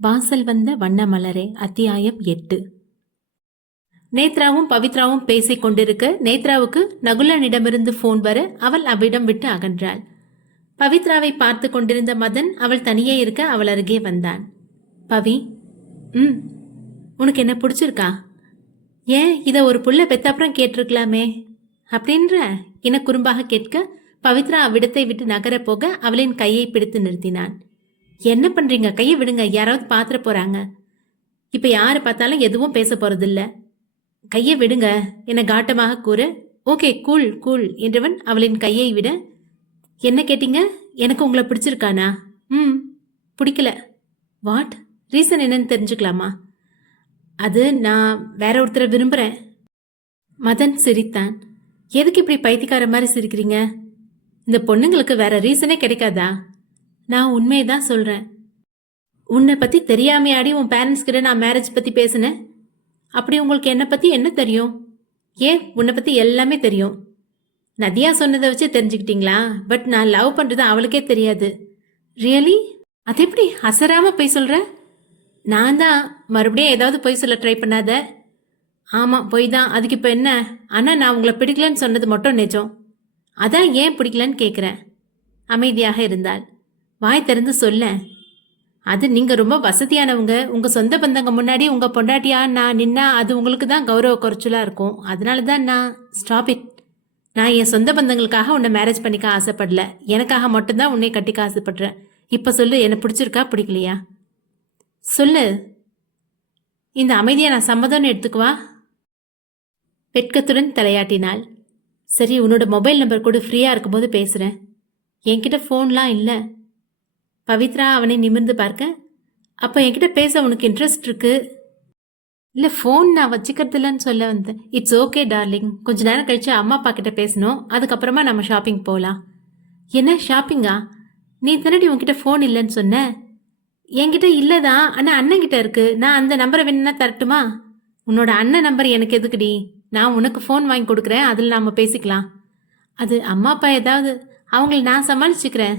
வாசல் வந்த வண்ண மலரே அத்தியாயம் எட்டு. நேத்ராவும் பவித்ராவும் பேசிக் கொண்டிருக்க நேத்ராவுக்கு நகுலனிடமிருந்து போன் வர அவள் அவ்விடம் விட்டு அகன்றாள். பவித்ராவை பார்த்து கொண்டிருந்த மதன் அவள் தனியே இருக்க அவள் அருகே வந்தான். பவி ம் உனக்கு என்ன பிடிச்சிருக்கா? ஏன் இதை ஒரு புள்ள பெத்தப்புறம் கேட்டிருக்கலாமே? அப்படின்ற என குறும்பாக கேட்க பவித்ரா அவ்விடத்தை விட்டு நகரப் போக அவளின் கையை பிடித்து நிறுத்தினான். என்ன பண்றீங்க? கையை விடுங்க. யாராவது பாத்திர போறாங்க. இப்ப யாரு பார்த்தாலும் எதுவும் பேச போறதில்ல. கையை விடுங்க. என காட்டமாக கூற. ஓகே கூல் கூல் என்றவன் அவளின் கையை விட என்ன கேட்டீங்க? எனக்கு உங்களை பிடிச்சிருக்கானா? ம் பிடிக்கல. வாட் ரீசன் என்னன்னு தெரிஞ்சுக்கலாமா? அது நான் வேற ஒருத்தரை விரும்புகிறேன் மதன் சிரித்தான். எதுக்கு இப்படி பைத்தியக்கார மாதிரி சிரிக்கிறீங்க? இந்த பொண்ணுங்களுக்கு வேற ரீசனே கிடைக்காதா? நான் உண்மையை தான் சொல்கிறேன் உன்னை பற்றி தெரியாமையாடி உன் பேரண்ட்ஸ் கிட்ட நான் மேரேஜ் பற்றி பேசினேன்? அப்படி உங்களுக்கு என்னை பற்றி என்ன தெரியும்? ஏன் உன்னை பற்றி எல்லாமே தெரியும்? நதியா சொன்னதை வச்சு தெரிஞ்சுக்கிட்டீங்களா? பட் நான் லவ் பண்ணுறது அவளுக்கே தெரியாது. ரியலி அது எப்படி அசராம போய் சொல்ற? நான் தான் மறுபடியும் ஏதாவது பொய் சொல்ல ட்ரை பண்ணாத. ஆமாம் பொய் தான். அதுக்கு இப்போ என்ன? ஆனால் நான் உங்களை பிடிக்கலன்னு சொன்னது மட்டும் நிஜம். அதான் ஏன் பிடிக்கலன்னு கேட்குறேன் அமைதியாக இருந்தாள். வாய் திறந்து சொல்ல அது நீங்கள் ரொம்ப வசதியானவங்க. உங்கள் சொந்த பந்தங்க முன்னாடி உங்கள் பொண்டாட்டியா நான் நின்னா அது உங்களுக்கு தான் கௌரவ குறைச்சலாக இருக்கும். அதனால தான் நான் ஸ்டாப் இட் நான் என் சொந்த பந்தங்களுக்காக உன்னை மேரேஜ் பண்ணிக்க ஆசைப்படல. எனக்காக மட்டும்தான் உன்னை கட்டிக்க ஆசைப்படுறேன். இப்போ சொல்லு என்னை பிடிச்சிருக்கா பிடிக்கலையா? சொல்லு. இந்த அமைதியை நான் சம்மதம்னு எடுத்துக்குவா வெட்கத்துடன் தலையாட்டினாள். சரி உன்னோட மொபைல் நம்பர் கூட ஃப்ரீயாக இருக்கும்போது பேசுகிறேன் என்கிட்ட ஃபோன்லாம் இல்லை. பவித்ரா அவனை நிமிர்ந்து பார்க்க அப்போ என்கிட்ட பேச உனக்கு இன்ட்ரெஸ்ட் இருக்கு? இல்லை ஃபோன் நான் வச்சுக்கிறது இல்லைன்னு சொல்ல வந்தேன். இட்ஸ் ஓகே டார்லிங் கொஞ்ச நேரம் கழிச்சு அம்மா அப்பா கிட்ட பேசணும். அதுக்கப்புறமா நம்ம ஷாப்பிங் போகலாம் என்ன ஷாப்பிங்கா நீ தானடி உன்கிட்ட ஃபோன் இல்லைன்னு சொன்ன? என்கிட்ட இல்லை தான் ஆனால் அண்ணன்கிட்ட இருக்கு. நான் அந்த நம்பரை வேணும்னா தரட்டுமா? உன்னோட அண்ணன் நம்பர் எனக்கு எதுக்குடி? நான் உனக்கு ஃபோன் வாங்கி கொடுக்குறேன். அதில் நாம் பேசிக்கலாம். அது அம்மா அப்பா ஏதாவது? அவங்கள நான் சமாளிச்சுக்கிறேன்.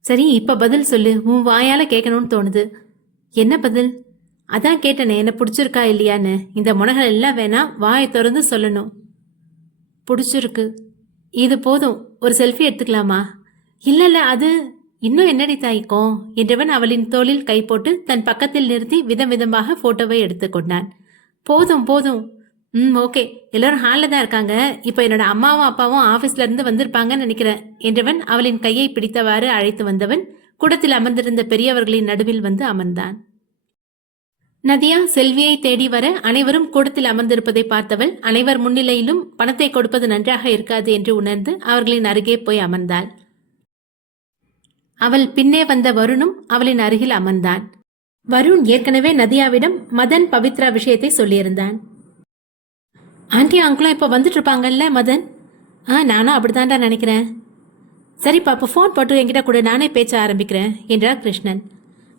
சரி இப்போ பதில் சொல்லு. உன் வாயால் கேட்கணும்னு தோணுது. என்ன பதில்? அதான் கேட்டனே என்ன பிடிச்சிருக்கா இல்லையான்னு. இந்த முனகள் எல்லாம் வேணா வாயை திறந்து சொல்லணும். பிடிச்சிருக்கு. இது போதும். ஒரு செல்ஃபி எடுத்துக்கலாமா? இல்ல இல்ல அது இன்னும் என்னடி தாய்க்கும் என்றவன் அவளின் தோளில் கை போட்டு தன் பக்கத்தில் நிறுத்தி விதம் விதமாக போட்டோவை எடுத்துக்கொண்டான். போதும் போதும். ம் ஓகே. எல்லாரும் ஹாலில் தான் இருக்காங்க. இப்போ என்னோட அம்மாவும் அப்பாவும் ஆஃபீஸ்ல இருந்து வந்திருப்பாங்கன்னு நினைக்கிறேன். என்றவன் அவளின் கையை பிடித்தவாறு அழைத்து வந்தவன் கூடத்தில் அமர்ந்திருந்த பெரியவர்களின் நடுவில் வந்து அமர்ந்தான். நதியா செல்வியை தேடி வர அனைவரும் கூடத்தில் அமர்ந்திருப்பதை பார்த்தவள் அனைவர் முன்னிலையிலும் பணத்தை கொடுப்பது நன்றாக இருக்காது என்று உணர்ந்து அவர்களின் அருகே போய் அமர்ந்தாள். அவள் பின்னே வந்த வருணும் அவளின் அருகில் அமர்ந்தான். வருண் ஏற்கனவே நதியாவிடம் மதன் பவித்ரா விஷயத்தை சொல்லியிருந்தான். ஆண்டி அங்கிளும் இப்போ வந்துட்டு இருப்பாங்கல்ல மதன்? ஆ நானும் அப்படிதான்டா நினைக்கிறேன். சரிப்பா இப்போ ஃபோன் போட்டு என்கிட்ட கூட நானே பேச்ச ஆரம்பிக்கிறேன் என்றார் கிருஷ்ணன்.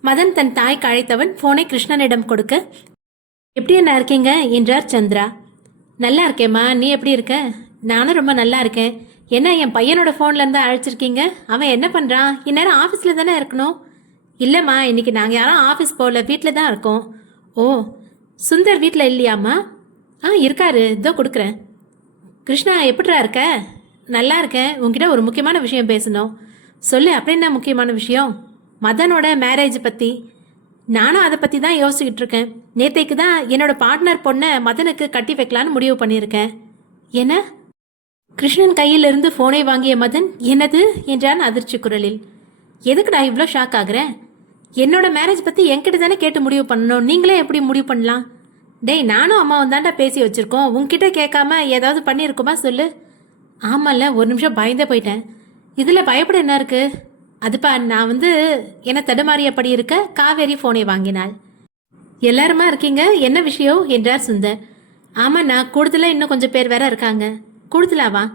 மதன் தன் தாய்க்கு அழைத்தவன் ஃபோனை கிருஷ்ணனிடம் கொடுக்க எப்படி என்ன இருக்கீங்க? என்றார் சந்திரா. நல்லா இருக்கேம்மா நீ எப்படி இருக்க? நானும் ரொம்ப நல்லா இருக்கேன். என்ன என் பையனோட ஃபோன்லேருந்து அழைச்சிருக்கீங்க? அவன் என்ன பண்ணுறான் இந்நேரம் ஆஃபீஸில் தானே இருக்கணும்? இல்லைம்மா இன்னைக்கு நாங்கள் யாரும் ஆஃபீஸ் போகல வீட்டில் தான் இருக்கோம். ஓ சுந்தர் வீட்டில் இல்லையாம்மா? ஆ இருக்காரு. இதோ கொடுக்குறேன். கிருஷ்ணா எப்படிரா இருக்க? நல்லா இருக்கேன். உங்ககிட்ட ஒரு முக்கியமான விஷயம் பேசணும். சொல்லு அப்படி என்ன முக்கியமான விஷயம்? மதனோட மேரேஜ் பற்றி நானும் அதை பற்றி தான் யோசிச்சுக்கிட்டு இருக்கேன். நேத்தைக்கு தான் என்னோட பார்ட்னர் பொண்ணை மதனுக்கு கட்டி வைக்கலான்னு முடிவு பண்ணியிருக்கேன். என்ன? கிருஷ்ணன் கையிலிருந்து ஃபோனை வாங்கிய மதன் என்னது? என்றான் அதிர்ச்சி குரலில். எதுக்குடா இவ்வளோ ஷாக் ஆகுறேன் என்னோட மேரேஜ் பற்றி என்கிட்ட தானே கேட்டு முடிவு பண்ணணும். நீங்களே எப்படி முடிவு பண்ணலாம்? டேய் நானும் அம்மாவும் தாண்டா பேசி வச்சுருக்கோம். உன்கிட்ட கேட்காம ஏதாவது பண்ணியிருக்குமா சொல்லு? ஆமாம்ல ஒரு நிமிஷம் பயந்தே போயிட்டேன். இதில் பயப்பட என்ன இருக்கு? அதுப்பா நான் வந்து என்னை தடுமாறியபடி இருக்க? காவேரி ஃபோனை வாங்கினாள். எல்லாருமா இருக்கீங்க? என்ன விஷயம்? என்றார் சுந்தர். ஆமாண்ணா கூடுதலாக இன்னும் கொஞ்சம் பேர் வேற இருக்காங்க. கூடுதலாவா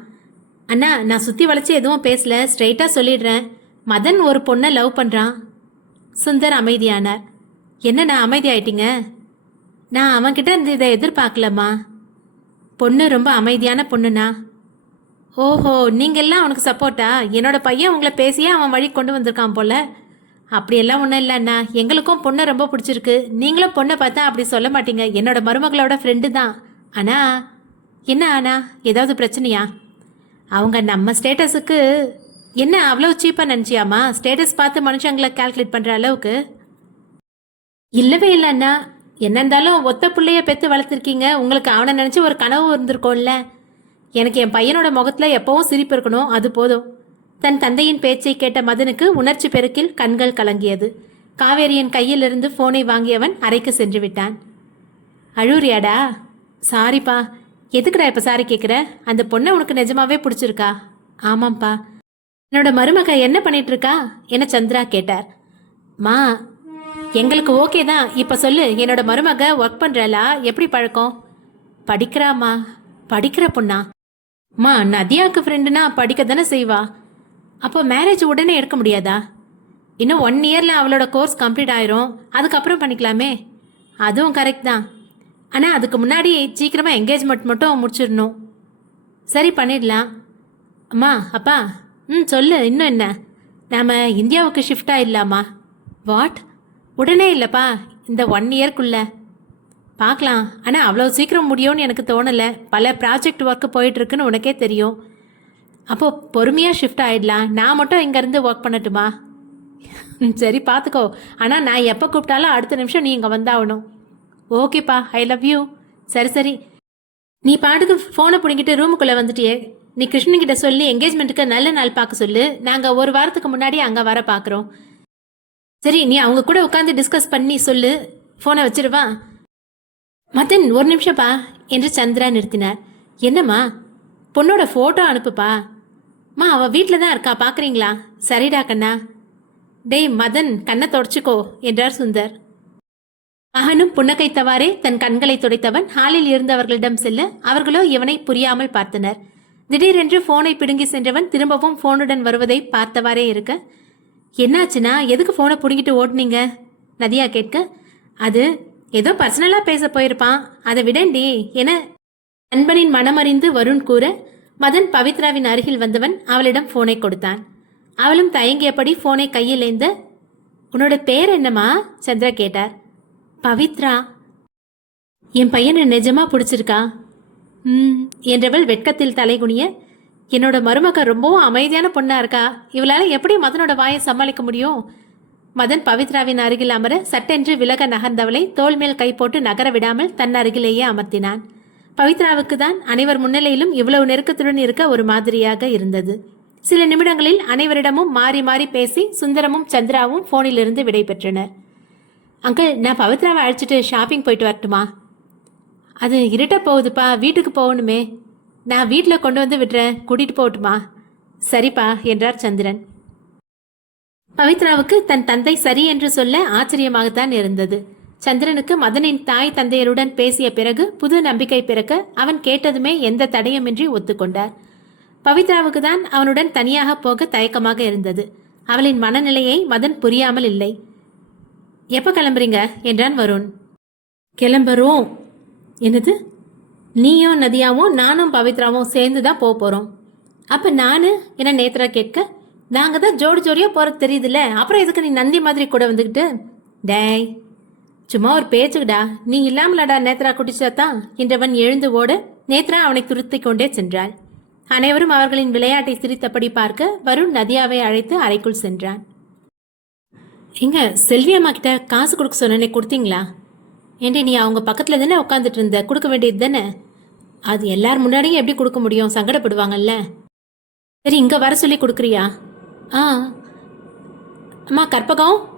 அண்ணா நான் சுற்றி வளைச்சி எதுவும் பேசல. ஸ்ட்ரைட்டாக சொல்லிடுறேன். மதன் ஒரு பொண்ணை லவ் பண்ணுறான் சுந்தர் அமைதியானார். என்னண்ணா அமைதியாயிட்டீங்க? நான் அவன்கிட்ட இருந்து இதை எதிர்பார்க்கலம்மா. பொண்ணு ரொம்ப அமைதியான பொண்ணுண்ணா. ஓஹோ நீங்கள்லாம் அவனுக்கு சப்போர்ட்டா? என்னோட பையன் உங்களை பேசியே அவன் வழி கொண்டு வந்திருக்கான் போல. அப்படியெல்லாம் ஒன்றும் இல்லை அண்ணா எங்களுக்கும் பொண்ணை ரொம்ப பிடிச்சிருக்கு. நீங்களும் பொண்ணை பார்த்தா அப்படி சொல்ல மாட்டீங்க. என்னோட மருமகளோட ஃப்ரெண்டு தான். அண்ணா என்ன அண்ணா? ஏதாவது பிரச்சனையா? அவங்க நம்ம ஸ்டேட்டஸுக்கு என்ன அவ்வளோ சீப்பாக நினச்சியாமா ஸ்டேட்டஸ் பார்த்து மனுஷங்களை கால்குலேட் பண்ணுற அளவுக்கு? இல்லவே இல்லை அண்ணா என்ன இருந்தாலும் ஒத்த பிள்ளைய பெற்று வளர்த்துருக்கீங்க. உங்களுக்கு அவனை நினச்சி ஒரு கனவு இருந்திருக்கோம்ல எனக்கு என் பையனோட முகத்தில் எப்பவும் சிரிப்பு இருக்கணும். அது போதும். தன் தந்தையின் பேச்சை கேட்ட மதனுக்கு உணர்ச்சி பெருக்கில் கண்கள் கலங்கியது. காவேரியின் கையிலிருந்து ஃபோனை வாங்கியவன் அறைக்கு சென்று விட்டான். அழுறியாடா சாரிப்பா எதுக்குடா இப்போ சாரி கேட்குற அந்த பொண்ணை உனக்கு நிஜமாவே பிடிச்சிருக்கா? ஆமாம்ப்பா. என்னோட மருமக என்ன பண்ணிட்டு இருக்கா? என சந்திரா கேட்டார். மா எங்களுக்கு ஓகே தான். இப்போ சொல்லு என்னோட மருமக ஒர்க் பண்ணுறாளா எப்படி பழக்கம்? படிக்கிறாம்மா. படிக்கிற பொண்ணா? மா நதியாக்கு ஃப்ரெண்டுனா படிக்க தானே செய்வா. அப்போ மேரேஜ் உடனே எடுக்க முடியாதா? இன்னும் ஒன் இயரில் அவளோட கோர்ஸ் கம்ப்ளீட் ஆயிரும். அதுக்கப்புறம் பண்ணிக்கலாமே. அதுவும் கரெக்ட் தான். ஆனால் அதுக்கு முன்னாடி சீக்கிரமாக என்கேஜ்மெண்ட் மட்டும் முடிச்சிடணும். சரி பண்ணிடலாம். அம்மா அப்பா ம் சொல்லு இன்னும் என்ன? நாம் இந்தியாவுக்கு ஷிஃப்ட் ஆயிடலாமா? வாட் உடனே இல்லைப்பா இந்த ஒன் இயர்க்குள்ள பார்க்கலாம். ஆனால் அவ்வளோ சீக்கிரம் முடியும்னு எனக்கு தோணலை. பல ப்ராஜெக்ட் ஒர்க்கு போயிட்டுருக்குன்னு உனக்கே தெரியும். அப்போது பொறுமையாக ஷிஃப்ட் ஆகிடலாம் நான் மட்டும் இங்கேருந்து ஒர்க் பண்ணட்டுமா? சரி பார்த்துக்கோ ஆனால் நான் எப்போ கூப்பிட்டாலும் அடுத்த நிமிஷம் நீ இங்கே வந்தாகணும். ஓகேப்பா ஐ லவ் யூ சரி சரி. நீ பாட்டுக்கு ஃபோனை பிடிங்கிட்டு ரூமுக்குள்ளே வந்துட்டியே. நீ கிருஷ்ணன்கிட்ட சொல்லி என்கேஜ்மெண்ட்டுக்கு நல்ல நாள் பார்க்க சொல்லு. நாங்கள் ஒரு வாரத்துக்கு முன்னாடி அங்கே வர பார்க்குறோம் சரி நீ அவங்க கூட உட்காந்து டிஸ்கஸ் பண்ணி சொல்லு. ஃபோனை வச்சிருவா மதன் ஒரு நிமிஷம்ப்பா என்று சந்திரா நிறுத்தினார். என்னம்மா? பொண்ணோட ஃபோட்டோ அனுப்புப்பா. மா அவள் வீட்டில் தான் இருக்கா பார்க்குறீங்களா சரிடா கண்ணா. டேய் மதன் கண்ணை தொடச்சிக்கோ என்றார் சுந்தர். மகனும் புன்னகைத்தவாறே தன் கண்களை துடைத்தவன் ஹாலில் இருந்தவர்களிடம் செல்ல அவர்களோ இவனை புரியாமல் பார்த்தனர். திடீரென்று போனை பிடுங்கி சென்றவன் திரும்பவும் போனுடன் வருவதை பார்த்தவாறே இருக்க என்னாச்சுன்னா எதுக்கு ஃபோனை பிடுங்கிட்டு ஓட்டுனீங்க? நதியா கேட்க அது ஏதோ பர்சனலாக பேச போயிருப்பான். அதை விடண்டி என நண்பனின் மனமறிந்து வருண் கூற மதன் பவித்ராவின் அருகில் வந்தவன் அவளிடம் ஃபோனை கொடுத்தான். அவளும் தயங்கியபடி ஃபோனை கையில் ஏந்த உன்னோட பேர் என்னம்மா? சந்திரா கேட்டார். பவித்ரா. என் பையனை நிஜமா பிடிச்சிருக்கா? ம் என்றவள் வெட்கத்தில் தலைகுனிய என்னோட மருமக ரொம்பவும் அமைதியான பொண்ணா இருக்கா? இவளால எப்படி மதனோட வாயை சமாளிக்க முடியும்? மதன் பவித்ராவின் அருகில் அமர சட்டென்று விலக நகர்ந்தவளை தோல் மேல் கை போட்டு நகர விடாமல் தன் அருகிலேயே அமர்த்தினான். பவித்ராவுக்கு தான் அனைவர் முன்னிலையிலும் இவ்வளவு நெருக்கத்துடன் இருக்க ஒரு மாதிரியாக இருந்தது. சில நிமிடங்களில் அனைவரிடமும் மாறி மாறி பேசி சுந்தரமும் சந்திராவும் போனிலிருந்து விடை பெற்றனர். அங்கிள் நான் பவித்ராவை அழைச்சிட்டு ஷாப்பிங் போயிட்டு வரட்டுமா? அது இருட்ட போகுதுப்பா வீட்டுக்கு போகணுமே. நான் வீட்டில் கொண்டு வந்து விடுறேன். கூட்டிகிட்டு போகட்டுமா? சரிப்பா என்றார் சந்திரன். பவித்ராவுக்கு தன் தந்தை சரி என்று சொல்ல ஆச்சரியமாகத்தான் இருந்தது. சந்திரனுக்கு மதனின் தாய் தந்தையருடன் பேசிய பிறகு புது நம்பிக்கை பிறக்க அவன் கேட்டதுமே எந்த தடையுமின்றி ஒத்துக்கொண்டார். பவித்ராவுக்கு தான் அவனுடன் தனியாக போக தயக்கமாக இருந்தது. அவளின் மனநிலையை மதன் புரியாமல் இல்லை. எப்போ கிளம்புறீங்க? என்றான் வருண். கிளம்புறோம். என்னது? நீயும் நதியாவும் நானும் பவித்ராவும் சேர்ந்து தான் போக போகிறோம் அப்போ நான் என்ன நேத்ரா கேட்க நாங்கள் தான் ஜோடி ஜோடியாக போகிறது தெரியுதுல்ல அப்புறம் எதுக்கு நீ நந்தி மாதிரி கூட வந்துக்கிட்டு டேய் சும்மா ஒரு பேச்சுக்கடா. நீ இல்லாமலடா நேத்ரா குடிச்சாதான் என்றவன் எழுந்து ஓட நேத்ரா அவனை துருத்தி கொண்டே சென்றாள். அனைவரும் அவர்களின் விளையாட்டை சிரித்தபடி பார்க்க வருண் நதியாவை அழைத்து அறைக்குள் சென்றான். எங்க செல்வி அம்மா கிட்ட காசு கொடுக்க சொன்னேனே கொடுத்தீங்களா? ஏண்டி நீ அவங்க பக்கத்தில் தானே உட்காந்துட்டு இருந்த? கொடுக்க வேண்டியது தானே? அது எல்லார் முன்னாடியும் எப்படி கொடுக்க முடியும்? சங்கடப்படுவாங்கல்ல. சரி இங்கே வர சொல்லி கொடுக்குறியா? ஆ. அம்மா கற்பகம்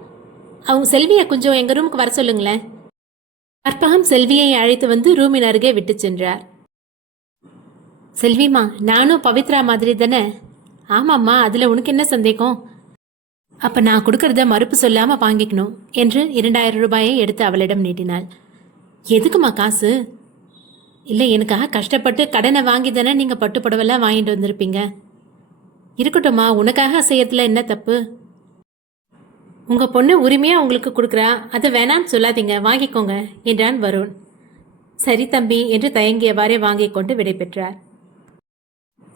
அவங்க செல்வியை கொஞ்சம் எங்கள் ரூமுக்கு வர சொல்லுங்களேன். கற்பகம் செல்வியை அழைத்து வந்து ரூமின் அருகே விட்டு சென்றார். செல்விமா நானும் பவித்ரா மாதிரி தானே? ஆமாம்மா அதில் உனக்கு என்ன சந்தேகம்? அப்ப நான் கொடுக்கறத மறுப்பு சொல்லாம வாங்கிக்கணும் என்று இரண்டாயிரம் ரூபாயை எடுத்து அவளிடம் நீட்டினாள். எதுக்குமா காசு? இல்லை எனக்காக கஷ்டப்பட்டு கடனை வாங்கி தானே நீங்கள் பட்டு புடவெல்லாம் வாங்கிட்டு வந்திருப்பீங்க. இருக்கட்டும்மா உனக்காக செய்யறதுல என்ன தப்பு? உங்கள் பொண்ணு உரிமையாக உங்களுக்கு கொடுக்குறா? அதை வேணான்னு சொல்லாதீங்க வாங்கிக்கோங்க என்றான் வருண். சரி தம்பி என்று தயங்கியவாறே வாங்கி கொண்டு விடைபெற்றார்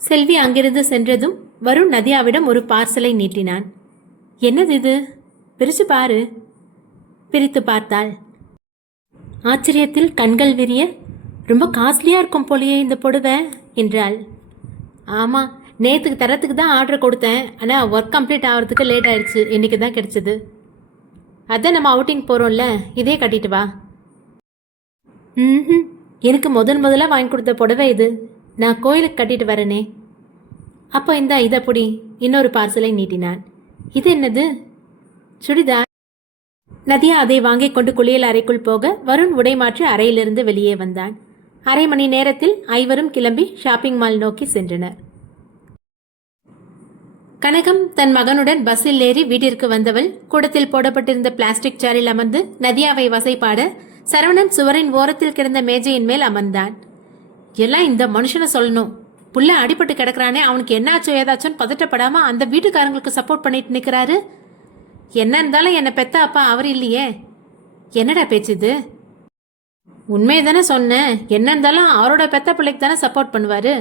செல்வி அங்கிருந்து சென்றதும் வருண் நதியாவிடம் ஒரு பார்சலை நீட்டினான். என்னது இது? பிரிச்சு பாரு. பிரித்து பார்த்தாள். ஆச்சரியத்தில் கண்கள் விரிய ரொம்ப காஸ்ட்லியாக இருக்கும் போலியே இந்த புடவை என்றாள். ஆமாம் நேற்றுக்கு தரத்துக்கு தான் ஆர்டர் கொடுத்தேன். ஆனால் ஒர்க் கம்ப்ளீட் ஆகிறதுக்கு லேட் ஆயிடுச்சு இன்றைக்கி தான் கிடச்சிது. அதான் நம்ம அவுட்டிங் போகிறோம்ல இதே கட்டிட்டு வா. ம் எனக்கு முதன் முதலாக வாங்கி கொடுத்த புடவை இது. நான் கோயிலுக்கு கட்டிட்டு வரேனே. அப்போ இந்த இதை பிடி. இன்னொரு பார்சலை நீட்டினான். இது என்னது? சுடிதார். நதியா அதை வாங்கிக் கொண்டு குளியல் அறைக்குள் போக வருண் உடை மாற்றி அறையிலிருந்து வெளியே வந்தான். அரை மணி நேரத்தில் ஐவரும் கிளம்பி ஷாப்பிங் மால் நோக்கி சென்றனர். கனகம் தன் மகனுடன் பஸ்ஸில் ஏறி வீட்டிற்கு வந்தவள் கூடத்தில் போடப்பட்டிருந்த பிளாஸ்டிக் சேரில் அமர்ந்து நதியாவை வசைப்பாட சரவணன் சுவரின் ஓரத்தில் கிடந்த மேஜையின் மேல் அமர்ந்தான். எல்லாம் இந்த மனுஷனை சொல்லணும். புள்ள அடிபட்டு கிடக்குறானே அவனுக்கு என்னாச்சோ ஏதாச்சும் பதட்டப்படாம அந்த வீட்டுக்காரங்களுக்கு சப்போர்ட் பண்ணிட்டு நிற்கிறாரு என்ன இருந்தாலும் என்னை பெத்த அப்பா அவர் இல்லையே. என்னடா பேச்சு இது? உண்மையை தானே சொன்னேன். என்ன இருந்தாலும் அவரோட பெத்த பிள்ளைக்கு தானே சப்போர்ட் பண்ணுவார்.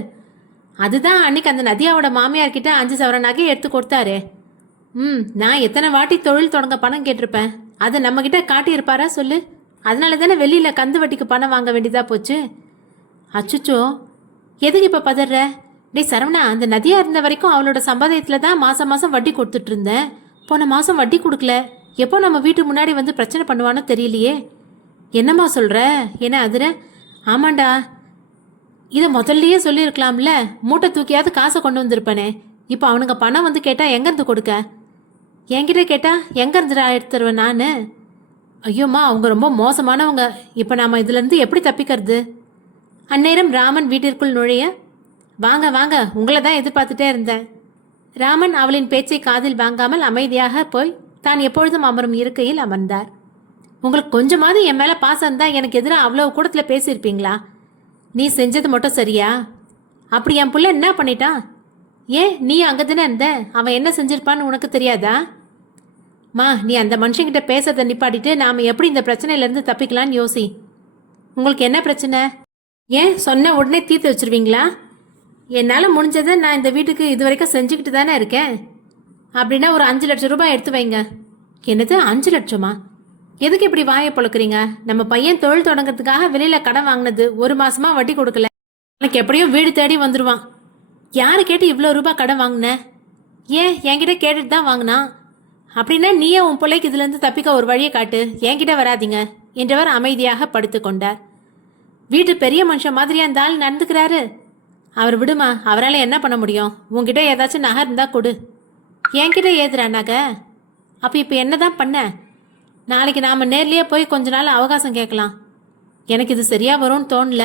அதுதான் அன்னைக்கு அந்த நதியாவோட மாமியார்கிட்ட அஞ்சு சவர நகை எடுத்து கொடுத்தாரே. ம் நான் எத்தனை வாட்டி தொழில் தொடங்க பணம் கேட்டிருப்பேன். அதை நம்மக்கிட்ட காட்டியிருப்பாரா சொல்லு. அதனால தானே வெளியில் கந்து வட்டிக்கு பணம் வாங்க வேண்டியதாக போச்சு. அச்சுச்சோ எதுக்கு இப்போ பதற டே சரவணா அந்த நதியாக இருந்த வரைக்கும் அவளோட சம்பாதயத்தில் தான் மாதம் மாதம் வட்டி கொடுத்துட்டு இருந்தேன். போன மாதம் வட்டி கொடுக்கல. எப்போ நம்ம வீட்டு முன்னாடி வந்து பிரச்சனை பண்ணுவானோ தெரியலையே. என்னம்மா சொல்கிற என்ன அதுர? ஆமாண்டா. இதை முதல்லையே சொல்லியிருக்கலாம்ல. மூட்டை தூக்கியாவது காசை கொண்டு வந்திருப்பேனே. இப்போ அவனுங்க பணம் வந்து கேட்டால் எங்கேருந்து கொடுக்க? என்கிட்ட கேட்டால் எங்கேருந்துடா எடுத்துருவேன் நான்? ஐயோம்மா அவங்க ரொம்ப மோசமானவங்க. இப்போ நாம் இதுலேருந்து எப்படி தப்பிக்கிறது? அந்நேரம் ராமன் வீட்டிற்குள் நுழைய வாங்க வாங்க உங்களை தான் எதிர்பார்த்துட்டே இருந்தேன். ராமன் அவளின் பேச்சை காதில் வாங்காமல் அமைதியாக போய் தான் எப்பொழுதும் அமரும் இருக்கையில் அமர்ந்தார். உங்களுக்கு கொஞ்சமாவது என் மேலே பாசம் இருந்தால் எனக்கு எதிராக அவ்வளோ கூடத்தில் பேசியிருப்பீங்களா? நீ செஞ்சது மட்டும் சரியா? அப்படி என் புள்ள என்ன பண்ணிட்டான் ஏன் நீ அங்கே தானே இருந்த? அவன் என்ன செஞ்சிருப்பான்னு உனக்கு தெரியாதா? மா நீ அந்த மனுஷங்கிட்ட பேசுறதை நிப்பாட்டிட்டு நாம் எப்படி இந்த பிரச்சனையிலேருந்து தப்பிக்கலான்னு யோசி. உங்களுக்கு என்ன பிரச்சனை? ஏன்? சொன்ன உடனே தீர்த்து வச்சிருவீங்களா? என்னால் முடிஞ்சதை நான் இந்த வீட்டுக்கு இது வரைக்கும் செஞ்சுக்கிட்டு தானே இருக்கேன். அப்படின்னா ஒரு அஞ்சு லட்சம் ரூபாய் எடுத்து வைங்க. என்னது அஞ்சு லட்சமா? எதுக்கு இப்படி வாயை பழுக்கிறீங்க? நம்ம பையன் தொழில் தொடங்குறதுக்காக வெளியில் கடன் வாங்கினது ஒரு மாசமா வட்டி கொடுக்கல. எனக்கு எப்படியும் வீடு தேடி வந்துடுவான் யாரு கேட்டு இவ்வளோ ரூபாய் கடன் வாங்கின? ஏன்? என்கிட்ட கேட்டுட்டு தான் வாங்கினான் அப்படின்னா நீயே உன் பிள்ளைக்கு இதுலேருந்து தப்பிக்க ஒரு வழியை காட்டு. என்கிட்ட வராதீங்க என்றவர் அமைதியாக படுத்துக்கொண்டார். வீட்டு பெரிய மனுஷன் மாதிரியா இந்த ஆள் நடந்துக்கிறாரு. அவர் விடுமா அவரால் என்ன பண்ண முடியும்? உங்ககிட்ட ஏதாச்சும் நகை இருந்தால் கொடு. என்கிட்ட ஏதுரா நகை? அப்போ இப்போ என்ன தான் பண்ண? நாளைக்கு நாம் நேர்லேயே போய் கொஞ்ச நாள் அவகாசம் கேட்கலாம். எனக்கு இது சரியாக வரும்னு தோணல.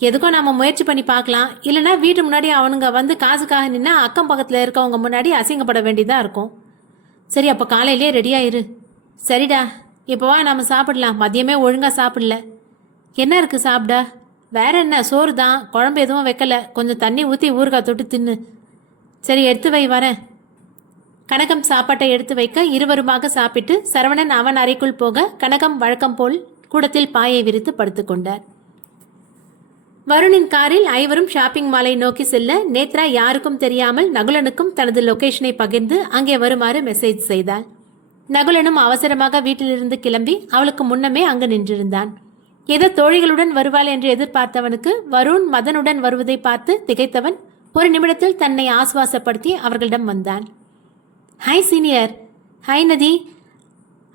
எதுக்கும் நம்ம முயற்சி பண்ணி பார்க்கலாம். இல்லைன்னா வீட்டு முன்னாடி அவனுங்க வந்து காசுக்காக நின்னா அக்கம் பக்கத்தில் இருக்கவங்க முன்னாடி அசிங்கப்பட வேண்டியதாக இருக்கும். சரி அப்போ காலையிலேயே ரெடியாயிரு சரிடா இப்போவா நம்ம சாப்பிடலாம். மதியமே ஒழுங்காக சாப்பிடல. என்ன இருக்குது சாப்பிட? வேற என்ன? சோறு தான். குழம்பு எதுவும் வைக்கல. கொஞ்சம் தண்ணி ஊற்றி ஊறுகாய் தொட்டு தின்னு. சரி எடுத்து வை வரேன். கனகம் சாப்பாட்டை எடுத்து வைக்க இருவருமாக சாப்பிட்டு சரவணன் அவன் அறைக்குள் போக கனகம் வழக்கம் போல் கூடத்தில் பாயை விரித்து படுத்துக்கொண்டார் வருணின் காரில் ஐவரும் ஷாப்பிங் மாலை நோக்கி செல்ல நேத்ரா யாருக்கும் தெரியாமல் நகுலனுக்கும் தனது லொகேஷனை பகிர்ந்து அங்கே வருமாறு மெசேஜ் செய்தாள். நகுலனும் அவசரமாக வீட்டிலிருந்து கிளம்பி அவளுக்கு முன்னமே அங்கு நின்றிருந்தான். ஏதோ தோழிகளுடன் வருவாள் என்று எதிர்பார்த்தவனுக்கு வருண் மதனுடன் வருவதை பார்த்து திகைத்தவன் ஒரு நிமிடத்தில் தன்னை ஆசுவாசப்படுத்தி அவர்களிடம் வந்தான். Hi senior. ஹாய் நதி.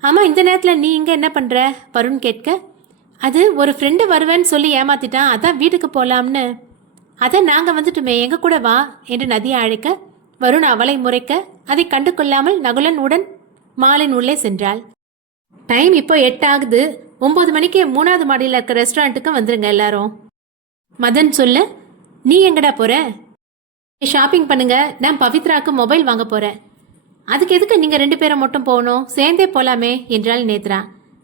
ஆமாம் இந்த நேரத்தில் நீ இங்கே என்ன பண்ணுற வருண் கேட்க. அது ஒரு ஃப்ரெண்டு வருவேன்னு சொல்லி ஏமாத்திட்டான். அதான் வீட்டுக்கு போகலாம்னு அதை நாங்கள் வந்துட்டுமே எங்க கூட வா என்று நதியை அழைக்க வருண் அவளை முறைக்க அதை கண்டு கொள்ளாமல் நகுலன் உடன் மாலின் உள்ளே சென்றாள். டைம் இப்போ எட்டாகுது. ஒம்பது மணிக்கு மூணாவது மாடியில் இருக்க ரெஸ்டாரண்ட்டுக்கு வந்துருங்க எல்லாரும். மதன் சொல்லு நீ எங்கடா போற? ஷாப்பிங் பண்ணுங்க நான் பவித்ராக்கு மொபைல் வாங்க போறேன். அதுக்கு எதுக்கு நீங்க ரெண்டு பேரும் மட்டும் போகணும்? சேர்ந்தே போலாமே என்றாள் நேத்ரா.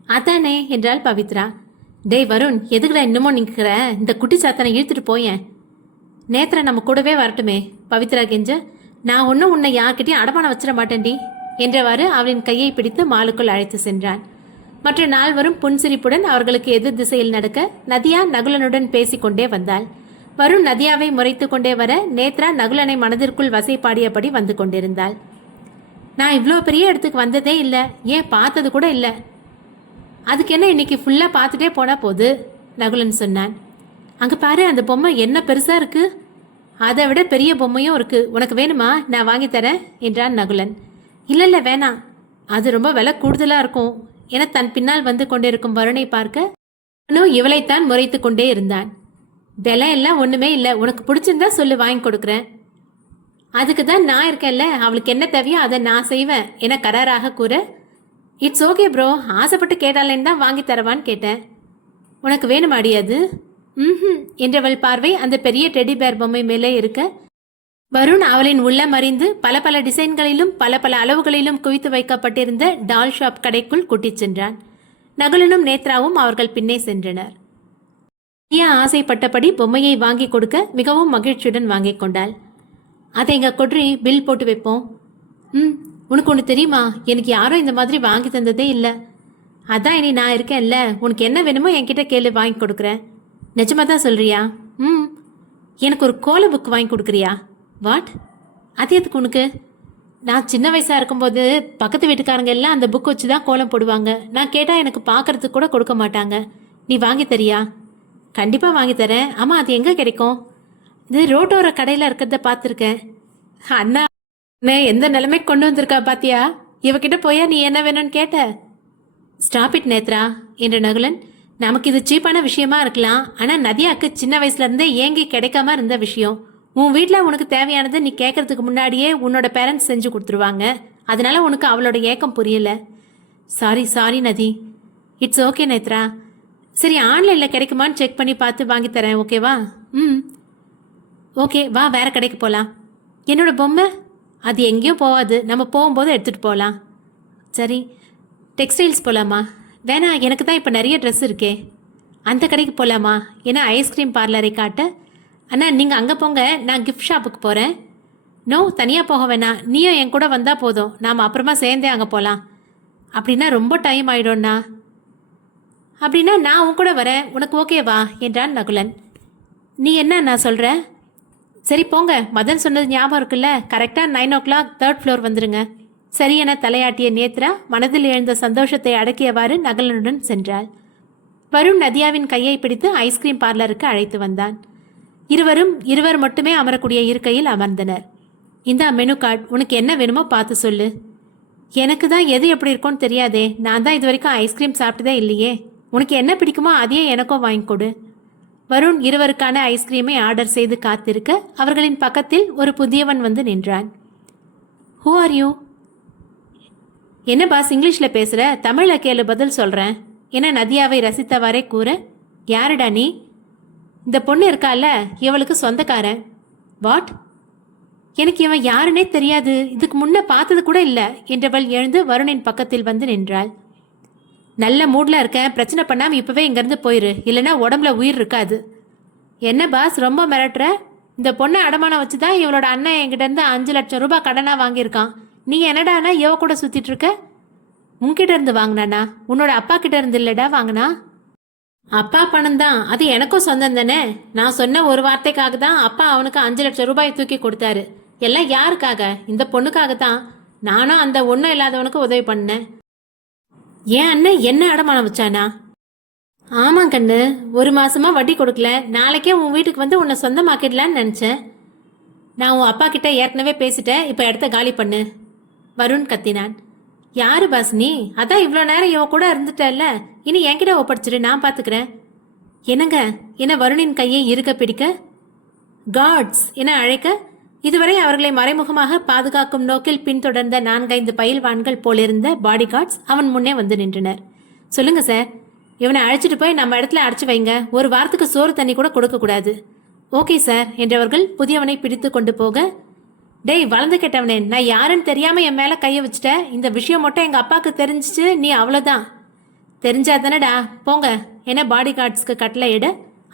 அதானே என்றாள் பவித்ரா. டேய் வருண் எதுக்குடா இன்னமும் நிற்கிற இந்த குட்டி சாத்தனை இழுத்துட்டு போயேன். நேத்ரா நம்ம கூடவே வரட்டுமே பவித்ரா கெஞ்ச. நான் ஒன்றும் உன்னை யார்கிட்டையும் அடமானம் வச்சிட மாட்டேன்டி என்றவாறு அவளின் கையை பிடித்து மாலுக்குள் அழைத்து சென்றான். மற்ற நால்வரும் புன்சிரிப்புடன் அவர்களுக்கு எதிர் திசையில் நடக்க நதியா நகுலனுடன் பேசிக்கொண்டே வந்தாள். வருண் நதியாவை முறைத்து கொண்டே வர நேத்ரா நகுலனை மனதிற்குள் வசை பாடியபடி வந்து கொண்டிருந்தாள். நான் இவ்வளோ பெரிய இடத்துக்கு வந்ததே இல்லை ஏன் பார்த்தது கூட இல்லை. அதுக்கு என்ன இன்னைக்கு ஃபுல்லாக பார்த்துட்டே போனால் போது? நகுலன் சொன்னான். அங்கே பாரு அந்த பொம்மை என்ன பெருசாக இருக்கு? அதை விட பெரிய பொம்மையும் இருக்கு. உனக்கு வேணுமா? நான் வாங்கித்தரேன் என்றான் நகுலன். இல்லை இல்லை வேணாம். அது ரொம்ப விலை கூடுதலாக இருக்கும். என தன் பின்னால் வந்து கொண்டிருக்கும் வருணை பார்க்க அவனும் இவளைத்தான் முறைத்து கொண்டே இருந்தான். விலை எல்லாம் ஒன்றுமே இல்லை. உனக்கு பிடிச்சிருந்தா சொல்லு வாங்கி கொடுக்குறேன். அதுக்கு தான் நான் இருக்கேன்ல. அவளுக்கு என்ன தேவையோ அதை நான் செய்வேன் என கராராக கூற இட்ஸ் ஓகே ப்ரோ. ஆசைப்பட்டு கேட்டாலேன்னு தான் வாங்கி தரவான்னு கேட்டேன். உனக்கு வேணுமாடி அது? ம் என்றவள் பார்வை அந்த பெரிய டெடி பேர் பொம்மை மேலே இருக்க வருண் அவளின் உள்ளம் அறிந்து பல பல டிசைன்களிலும் பல பல அளவுகளிலும் குவித்து வைக்கப்பட்டிருந்த டால் ஷாப் கடைக்குள் கூட்டிச் சென்றான். நகுலனும் நேத்ராவும் அவர்கள் பின்னே சென்றனர். பிரியா ஆசைப்பட்டபடி பொம்மையை வாங்கி கொடுக்க மிகவும் மகிழ்ச்சியுடன் வாங்கிக் கொண்டாள். அதை எங்க கொட்ரி பில் போட்டு வைப்போம். ம் உனக்கு ஒன்று தெரியுமா? எனக்கு யாரும் இந்த மாதிரி வாங்கி தந்ததே இல்லை. அதான் இனி நான் இருக்கேன்ல. உனக்கு என்ன வேணுமோ என்கிட்ட கேளு வாங்கி கொடுக்குறேன். நிஜமாக தான் சொல்றியா? ம். எனக்கு ஒரு கோல புக் வாங்கி கொடுக்குறியா? வாட் அது எதுக்கு உனக்கு? நான் சின்ன வயசாக இருக்கும்போது பக்கத்து வீட்டுக்காரங்க எல்லாம் அந்த புக் வச்சு தான் கோலம் போடுவாங்க. நான் கேட்டால் எனக்கு பார்க்கறதுக்கு கூட கொடுக்க மாட்டாங்க. நீ வாங்கி தரியா? கண்டிப்பாக வாங்கி தரேன். ஆமாம் அது எங்கே கிடைக்கும்? இது ரோட்டோர கடையில் இருக்கிறத பார்த்துருக்கேன். அண்ணா அண்ணே எந்த நிலைமைக்கு கொண்டு வந்திருக்கா பாத்தியா? இவகிட்ட போயா நீ என்ன வேணும்னு கேட்ட? ஸ்டாப் இட் நேத்ரா என்ற நகுலன். நமக்கு இது சீப்பான விஷயமா இருக்கலாம். ஆனால் நதியாக்கு சின்ன வயசுலேருந்தே ஏங்கி கிடைக்காம இருந்த விஷயம். உன் வீட்டில் உனக்கு தேவையானதை நீ கேட்கறதுக்கு முன்னாடியே உன்னோட பேரண்ட்ஸ் செஞ்சு கொடுத்துருவாங்க. அதனால உனக்கு அவளோட ஏக்கம் புரியல. Sorry sorry Nadhi. It's okay Nethra. சரி ஆன்லைனில் கிடைக்குமான்னு செக் பண்ணி பார்த்து வாங்கித்தரேன் ஓகேவா ம். ஓகே வா வேறு கடைக்கு போகலாம் என்னோட பொம்மை? அது எங்கேயும் போகாது. நம்ம போகும்போது எடுத்துகிட்டு போகலாம் சரி டெக்ஸ்டைல்ஸ் போகலாமா வேணா எனக்கு தான் இப்போ நிறைய ட்ரெஸ் இருக்கே. அந்த கடைக்கு போகலாமா ஏன்னா ஐஸ்கிரீம் பார்லரை காட்ட அண்ணா நீங்கள் அங்கே போங்க. நான் கிஃப்ட் ஷாப்புக்கு போகிறேன் நோ தனியாக போக வேணாம். நீயும் என் கூட வந்தால் போதும். நாம் அப்புறமா சேர்ந்தே அங்கே போகலாம் அப்படின்னா ரொம்ப டைம் ஆகிடும்ண்ணா அப்படின்னா நான் உன் கூட வரேன். உனக்கு ஓகேவா என்றான் நகுலன். நீ என்ன நான் சொல்கிறேன் சரி போங்க. மதன் சொன்னது ஞாபகம் இருக்குல்ல? கரெக்டாக nine o'clock third floor வந்துருங்க. சரி என தலையாட்டிய நேத்ரா மனதில் எழுந்த சந்தோஷத்தை அடக்கியவாறு நகலனுடன் சென்றாள். வருண் நதியாவின் கையை பிடித்து ஐஸ்கிரீம் பார்லருக்கு அழைத்து வந்தான். இருவரும் இருவர் மட்டுமே அமரக்கூடிய இருக்கையில் அமர்ந்தனர். இந்த மெனு கார்டு உனக்கு என்ன வேணுமோ பார்த்து சொல்லு. எனக்கு தான் எது எப்படி இருக்கும்னு தெரியாதே. நான் தான் இது வரைக்கும் ஐஸ்கிரீம் சாப்பிட்டதே இல்லையே. உனக்கு என்ன பிடிக்குமோ அதையே எனக்கும் வாங்கி கொடு. வருண் இருவருக்கான ஐஸ்கிரீமை ஆர்டர் செய்து காத்திருக்க அவர்களின் பக்கத்தில் ஒரு புதியவன் வந்து நின்றான். ஹூ ஆர் யூ என்ன பாஸ் இங்கிலீஷில் பேசுகிற தமிழில் கேளு பதில் சொல்கிறேன் என நதியாவை ரசித்தவாறே கூற யாருடா நீ? இந்த பொண்ணு இருக்கால இவளுக்கு சொந்தக்காரன். வாட் எனக்கு இவன் யாருன்னே தெரியாது. இதுக்கு முன்ன பார்த்தது கூட இல்லை. என்றவள் எழுந்து வருணின் பக்கத்தில் வந்து நின்றாள். நல்ல மூடில் இருக்கேன். பிரச்சனை பண்ணாமல் இப்போவே இங்கேருந்து போயிரு. இல்லைன்னா உடம்புல உயிர் இருக்காது. என்ன பாஸ் ரொம்ப மிரட்டுற? இந்த பொண்ணை அடமானம் வச்சு தான் இவளோட அண்ணன் என்கிட்டருந்து அஞ்சு லட்சம் ரூபாய் கடனாக வாங்கியிருக்கான். நீ என்னடானா இவ கூட சுற்றிட்டு இருக்க? உன்கிட்ட இருந்து வாங்கினானா? உன்னோட அப்பா கிட்ட இருந்து இல்லடா வாங்கினா? அப்பா பணம் தான். அது எனக்கும் சொந்தம் தானே? நான் சொன்ன ஒரு வார்த்தைக்காக தான் அப்பா அவனுக்கு அஞ்சு லட்சம் ரூபாய் தூக்கி கொடுத்தாரு. எல்லாம் யாருக்காக? இந்த பொண்ணுக்காக தான். நானும் அந்த ஒன்றும் இல்லாதவனுக்கு உதவி பண்ணேன். ஏன் அண்ணன் என்ன அடமானம் வச்சானா? ஆமாம் கண்ணு. ஒரு மாசமா வட்டி கொடுக்கல. நாளைக்கே உன் வீட்டுக்கு வந்து உன்னை சொந்தமாக்கிடலான்னு நினச்சேன். நான் உன் அப்பா கிட்ட ஏற்கனவே பேசிட்டேன். இப்போ இடத்த காலி பண்ணு. வருண் கத்தினான். யாரு பாஸ்னி அதான் இவ்வளோ நேரம் இவன் கூட இருந்துட்டல்ல? இனி என்கிட்ட ஒப்படைச்சிரு நான் பார்த்துக்கிறேன் என்னங்க என்ன வருணின் கையை இருக்க பிடிக்க? காட்ஸ் என அழைக்க? இதுவரை அவர்களை மறைமுகமாக பாதுகாக்கும் நோக்கில் பின்தொடர்ந்த நான்கைந்து பயில்வான்கள் போலிருந்த பாடி கார்ட்ஸ் அவன் முன்னே வந்து நின்றனர். சொல்லுங்க சார் இவனை அழைச்சிட்டு போய் நம்ம இடத்துல அடைச்சு வைங்க. ஒரு வாரத்துக்கு சோறு தண்ணி கூட கொடுக்கக்கூடாது ஓகே சார் என்றவர்கள் புதியவனை பிடித்து கொண்டு போக டேய் வளர்ந்து கெட்டவனே நான் யாருன்னு தெரியாம என் மேல கையை வச்சுட்ட? இந்த விஷயம் மட்டும் எங்க அப்பாவுக்கு தெரிஞ்சிச்சு நீ அவ்வளோதான் தெரிஞ்சா தானடா போங்க. என பாடி கார்ட்ஸ்க்கு கட்டளை இட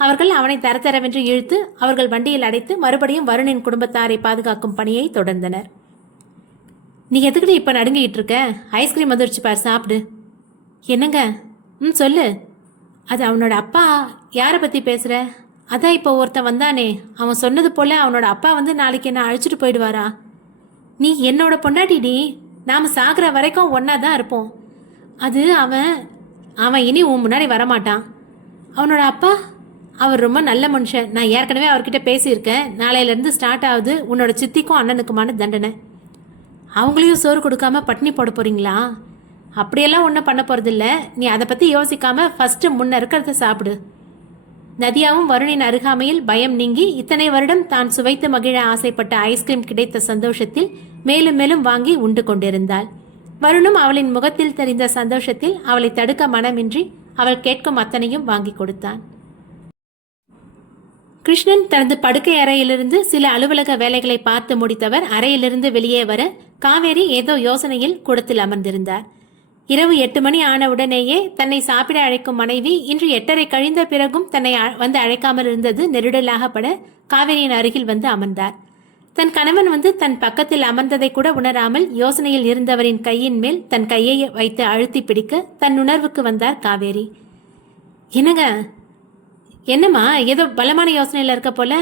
அவர்கள் அவனை தர தரவென்று இழுத்து அவர்கள் வண்டியில் அடைத்து மறுபடியும் வருணின் குடும்பத்தாரை பாதுகாக்கும் பணியை தொடர்ந்தனர். நீ எதுக்குடி இப்போ நடுங்கிட்டு இருக்க? ஐஸ்கிரீம் வந்துருச்சு பார் சாப்பிடு. என்னங்க? ம் சொல்லு. அது அவனோட அப்பா? யாரை பற்றி பேசுகிற அதான் இப்போ ஒருத்தன் வந்தானே. அவன் சொன்னது போல அவனோட அப்பா வந்து நாளைக்கு என்ன அழைச்சிட்டு போயிடுவாரா? நீ என்னோட பொண்டாட்டிடி. நாம் சாகிற வரைக்கும் ஒன்றா தான் இருப்போம். அது அவன் அவன் இனி உன் முன்னாடி வரமாட்டான். அவனோட அப்பா அவர் ரொம்ப நல்ல மனுஷன். நான் ஏற்கனவே அவர்கிட்ட பேசியிருக்கேன். நாளையிலேருந்து ஸ்டார்ட் ஆகுது. உன்னோட சித்திக்கும் அண்ணனுக்குமான தண்டனை. அவங்களையும் சோறு கொடுக்காம பட்னி போட போகிறீங்களா அப்படியெல்லாம் ஒன்றும் பண்ண போகிறதில்ல நீ அதை பற்றி யோசிக்காமல் ஃபஸ்ட்டு முன்ன இருக்கிறத சாப்பிடு. நதியாவும் வருணின் அருகாமையில் பயம் நீங்கி இத்தனை வருடம் தான் சுவைத்து மகிழ ஆசைப்பட்ட ஐஸ்கிரீம் கிடைத்த சந்தோஷத்தில் மேலும் மேலும் வாங்கி உண்டு கொண்டிருந்தாள். வருணும் அவளின் முகத்தில் தெரிந்த சந்தோஷத்தில் அவளை தடுக்க மனமின்றி அவள் கேட்கும் அத்தனையும் வாங்கி கொடுத்தான். கிருஷ்ணன் தனது படுக்கை அறையிலிருந்து சில அலுவலக வேலைகளை பார்த்து முடித்தவர் அறையிலிருந்து வெளியே வர காவேரி ஏதோ யோசனையில் கூடத்தில் அமர்ந்திருந்தார். இரவு எட்டு மணி ஆன உடனேயே தன்னை சாப்பிட அழைக்கும் மனைவி இன்று எட்டரை கழிந்த பிறகும் தன்னை வந்து அழைக்காமல் இருந்தது நெருடலாகப்பட காவேரியின் அருகில் வந்து அமர்ந்தார். தன் கணவன் வந்து தன் பக்கத்தில் அமர்ந்ததை கூட உணராமல் யோசனையில் இருந்தவரின் கையின் மேல் தன் கையை வைத்து அழுத்தி பிடிக்க தன் உணர்வுக்கு வந்தார் காவேரி. என்னங்க? என்னம்மா? ஏதோ பலமான யோசனையில் இருக்க போல?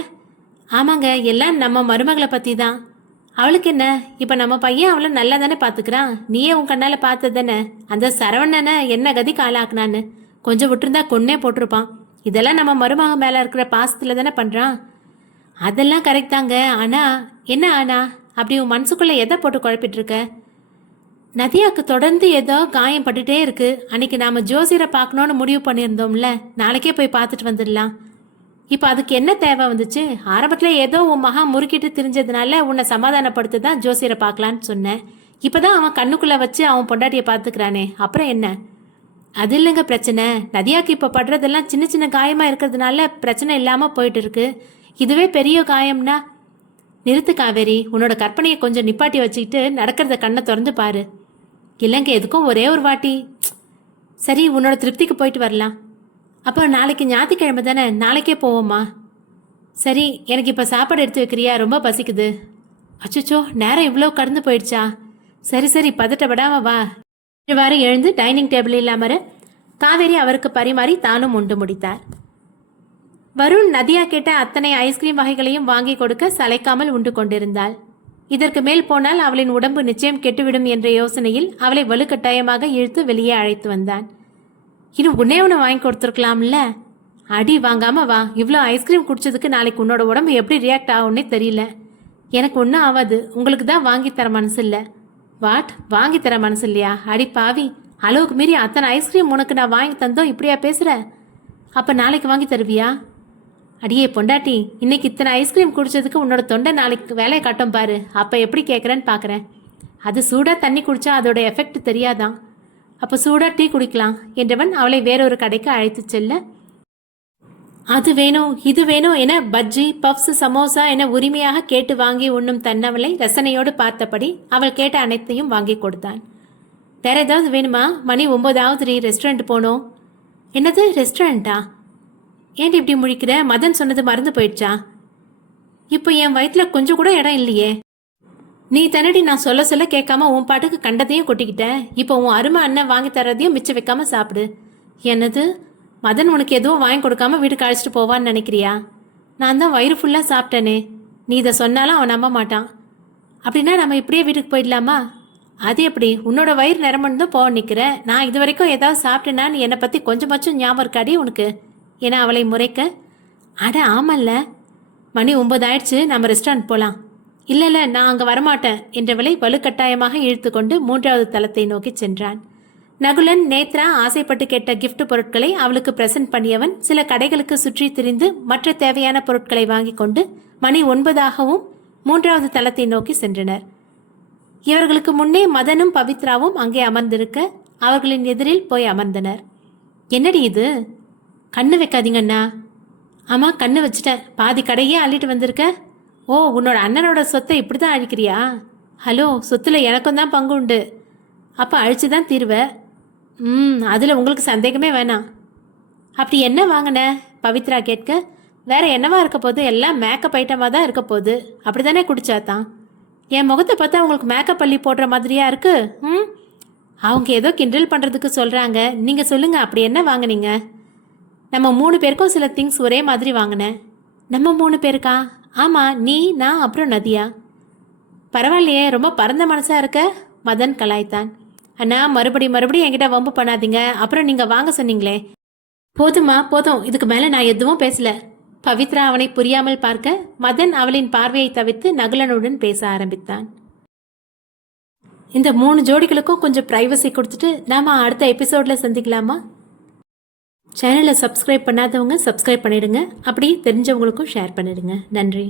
ஆமாங்க எல்லாம் நம்ம மருமகளை பற்றி தான் அவளுக்கு என்ன? இப்போ நம்ம பையன் அவளை நல்லா தானே பார்த்துக்கிறான் நீயே உன் கண்ணால் பார்த்தது தானே? அந்த சரவணனை என்ன கதி காலாக்குனான்னு கொஞ்சம் விட்டுருந்தா கொன்னே போட்டிருப்பான். இதெல்லாம் நம்ம மருமக மேலே இருக்கிற பாசத்தில் தானே பண்ணுறான் அதெல்லாம் கரெக்ட் தாங்க. ஆனால் என்ன ஆனா? அப்படி உன் மனசுக்குள்ளே எதை போட்டு குழப்பிட்டுருக்க? நதியாக்கு தொடர்ந்து ஏதோ காயம் பட்டுட்டே இருக்கு. அன்னைக்கு நாம ஜோசியரை பார்க்கணும்னு முடிவு பண்ணியிருந்தோம்ல. நாளைக்கே போய் பார்த்துட்டு வந்துடலாம். இப்போ அதுக்கு என்ன தேவை வந்துச்சு? ஆரம்பத்தில் ஏதோ உன் மகா முறுக்கிட்டு திரிஞ்சதுனால உன்னை சமாதானப்படுத்த தான் ஜோசியரை பார்க்கலான்னு சொன்னேன். இப்போ தான் அவன் கண்ணுக்குள்ளே வச்சு அவன் பொண்டாட்டியை பார்த்துக்கிறானே. அப்புறம் என்ன? அது இல்லைங்க பிரச்சனை. நதியாக்கு இப்போ படுறதெல்லாம் சின்ன சின்ன காயமாக இருக்கிறதுனால பிரச்சனை இல்லாமல் போயிட்டு இருக்கு. இதுவே பெரிய காயம்னா? நிறுத்து காவேரி உன்னோட கற்பனையை கொஞ்சம் நிப்பாட்டி வச்சுக்கிட்டு நடக்கிறத கண்ணை திறந்து பாரு. இல்லைங்க எதுக்கும் ஒரே ஒரு வாட்டி. சரி உன்னோட திருப்திக்கு போயிட்டு வரலாம். அப்போ நாளைக்கு ஞாயிற்றுக்கிழமை தானே நாளைக்கே போவோமா? சரி எனக்கு இப்போ சாப்பாடு எடுத்து வைக்கிறியா? ரொம்ப பசிக்குது. அச்சச்சோ நேரம் இவ்வளோ கடந்து போயிடுச்சா? சரி சரி பதட்டப்படாம வா. இவ்வாறு எழுந்து டைனிங் டேபிள் இல்லாமல் காவேரி அவருக்கு பரிமாறி தானும் உண்டு முடித்தார். வருண் நதியா கேட்ட அத்தனை ஐஸ்கிரீம் வகைகளையும் வாங்கி கொடுக்க சளைக்காமல் உண்டு கொண்டிருந்தாள். இதற்கு மேல் போனால் அவளின் உடம்பு நிச்சயம் கெட்டுவிடும் என்ற யோசனையில் அவளை வலுக்கட்டாயமாக இழுத்து வெளியே அழைத்து வந்தான். இன்னும் உன்னே ஒன்று வாங்கி கொடுத்துருக்கலாம்ல? அடி வாங்காம வா. இவ்வளோ ஐஸ்கிரீம் குடிச்சதுக்கு நாளைக்கு உன்னோட உடம்பு எப்படி ரியாக்ட் ஆகும்னே தெரியல. எனக்கு ஒன்றும் ஆகாது உங்களுக்கு தான் வாங்கி தர மனசு இல்லை. வாட் வாங்கி தர மனசு இல்லையா? அடி பாவி. அளவுக்கு மீறி அத்தனை ஐஸ்கிரீம் உனக்கு நான் வாங்கி தந்தோம். இப்படியா பேசுகிற அப்போ நாளைக்கு வாங்கி தருவியா? அடியே பொண்டாட்டி இன்னைக்கு இத்தனை ஐஸ்கிரீம் குடிச்சதுக்கு உன்னோட தொண்டை நாளைக்கு வேலையை காட்டும் பாரு. அப்போ எப்படி கேட்குறேன்னு பார்க்குறேன் அது சூடாக தண்ணி குடித்தா அதோட எஃபெக்ட் தெரியாதான் அப்போ சூடாக டீ குடிக்கலாம் என்றவன் அவளை வேறொரு கடைக்கு அழைத்து செல்ல அது வேணும் இது வேணும் என பஜ்ஜி பப்ஸ் சமோசா என உரிமையாக கேட்டு வாங்கி உண்ணும் தன்னவளை ரசனையோடு பார்த்தபடி அவள் கேட்ட அனைத்தையும் வாங்கி கொடுத்தான். வேற ஏதாவது வேணுமா? மணி ஒன்பதாவது ரீ ரெஸ்டாரண்ட் போனோம். என்னது ரெஸ்டாரண்ட்டா ஏன்டி இப்படி முழிக்கிற? மதன் சொன்னது மறந்து போயிடுச்சா? இப்போ என் வயிற்றுல கொஞ்சம் கூட இடம் இல்லையே. நீ தன்னடி நான் சொல்ல சொல்ல கேட்காம உன் பாட்டுக்கு கண்டதையும் கொட்டிக்கிட்ட. இப்போ உன் அருமை அண்ணன் வாங்கி தர்றதையும் மிச்சம் வைக்காம சாப்பிடு. என்னது? மதன் உனக்கு எதுவும் வாங்கி கொடுக்காம வீட்டுக்கு அழைச்சிட்டு போவான்னு நினைக்கிறியா? நான் தான் வயிறு ஃபுல்லாக சாப்பிட்டேனே. நீ இதை சொன்னாலும் அவன் நம்ப மாட்டான். அப்படின்னா நம்ம இப்படியே வீட்டுக்கு போயிடலாமா? அது எப்படி? உன்னோட வயிறு நிரம்பணும் தான் போக நிற்கிற நான் இது வரைக்கும் ஏதாவது சாப்பிட்டேன்னா நீ என்னை பற்றி கொஞ்சமாச்சும் ஞாபகம் இருக்காடி உனக்கு. என அவளை முறைக்க அட ஆமல்ல. மணி ஒன்பது ஆயிடுச்சு நம்ம ரெஸ்டாரண்ட் போகலாம் இல்லை இல்லை நான் அங்கே வரமாட்டேன் என்றவளை வலுக்கட்டாயமாக இழுத்து கொண்டு மூன்றாவது தளத்தை நோக்கி சென்றான். நகுலன் நேத்ரா ஆசைப்பட்டு கேட்ட கிஃப்ட் பொருட்களை அவளுக்கு பிரசன்ட் பண்ணியவன் சில கடைகளுக்கு சுற்றி திரிந்து மற்ற தேவையான பொருட்களை வாங்கி கொண்டு மணி ஒன்பதாகவும் மூன்றாவது தளத்தை நோக்கி சென்றனர். இவர்களுக்கு முன்னே மதனும் பவித்ராவும் அங்கே அமர்ந்திருக்க அவர்களின் எதிரில் போய் அமர்ந்தனர். என்னடி இது? கண்ணு வைக்காதீங்கண்ணா ஆமா கண்ணு வச்சுட்டேன் பாதி கடையே அள்ளிட்டு வந்திருக்க. ஓ உன்னோட அண்ணனோட சொத்தை இப்படி தான் அழிக்கிறியா? ஹலோ சொத்துல எனக்கும் தான் பங்கு உண்டு. அப்போ அழிச்சு தான் தீருவ. ம் அதில் உங்களுக்கு சந்தேகமே வேணாம். அப்படி என்ன வாங்கின? பவித்ரா கேட்க. வேற என்னவா இருக்க போகுது? எல்லாம் மேக்கப் ஐட்டமாக தான் இருக்க போகுது. அப்படி தானே குடிச்சாதான் என் முகத்தை பார்த்தா உங்களுக்கு மேக்கப் பள்ளி போடுற மாதிரியா இருக்கு? ம்? அவங்க ஏதோ கிண்டல் பண்ணுறதுக்கு சொல்கிறாங்க நீங்கள் சொல்லுங்கள் அப்படி என்ன வாங்குனீங்க? நம்ம மூணு பேருக்கும் சில திங்ஸ் ஒரே மாதிரி வாங்கினேன் நம்ம மூணு பேருக்கா? ஆமாம் நீ நான் அப்புறம் நதியா? பரவாயில்லையே ரொம்ப பரந்த மனசாக இருக்க மதன் கலாய்த்தான். அண்ணா மறுபடி மறுபடியும் என்கிட்ட வம்பு பண்ணாதீங்க. அப்புறம் நீங்கள் வாங்க சொன்னீங்களே. போதுமா போதும். இதுக்கு மேலே நான் எதுவும் பேசல. பவித்ரா அவனை புரியாமல் பார்க்க மதன் அவளின் பார்வையை தவிர்த்து நகுலனுடன் பேச ஆரம்பித்தான். இந்த மூணு ஜோடிகளுக்கும் கொஞ்சம் ப்ரைவசி கொடுத்துட்டு நாம அடுத்த எபிசோட்ல சந்திக்கலாமா? சேனலை சப்ஸ்கிரைப் பண்ணாதவங்க சப்ஸ்கிரைப் பண்ணிடுங்க. அப்படியே தெரிஞ்சவங்களுக்கும் ஷேர் பண்ணிடுங்க. நன்றி.